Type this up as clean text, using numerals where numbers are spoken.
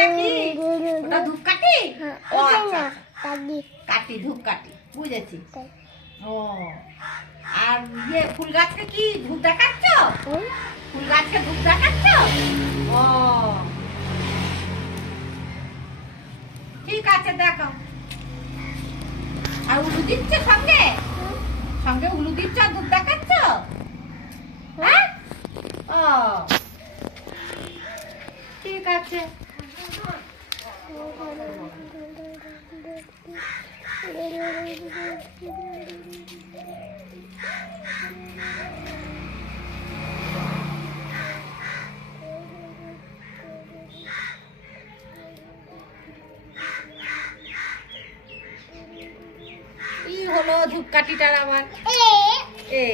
এটা কি? ওটা ধূপকাঠি? ও আচ্ছা, কাঠি, ধূপকাঠি, বুঝেছি। ও, আর ইয়ে ফুল গাছকে কি ধূপ দেখাচ্ছ? ফুল গাছকে ধূপ দেখাচ্ছ? ও, ঠিক আছে, দেখো। আর উলু দিচ্ছ সঙ্গে? সঙ্গে উলু দিচ্ছ আর ধূপ দেখাচ্ছ? হ্যাঁ? ও, ঠিক আছে। কি হলো ধূপকাঠিটার আমার? এ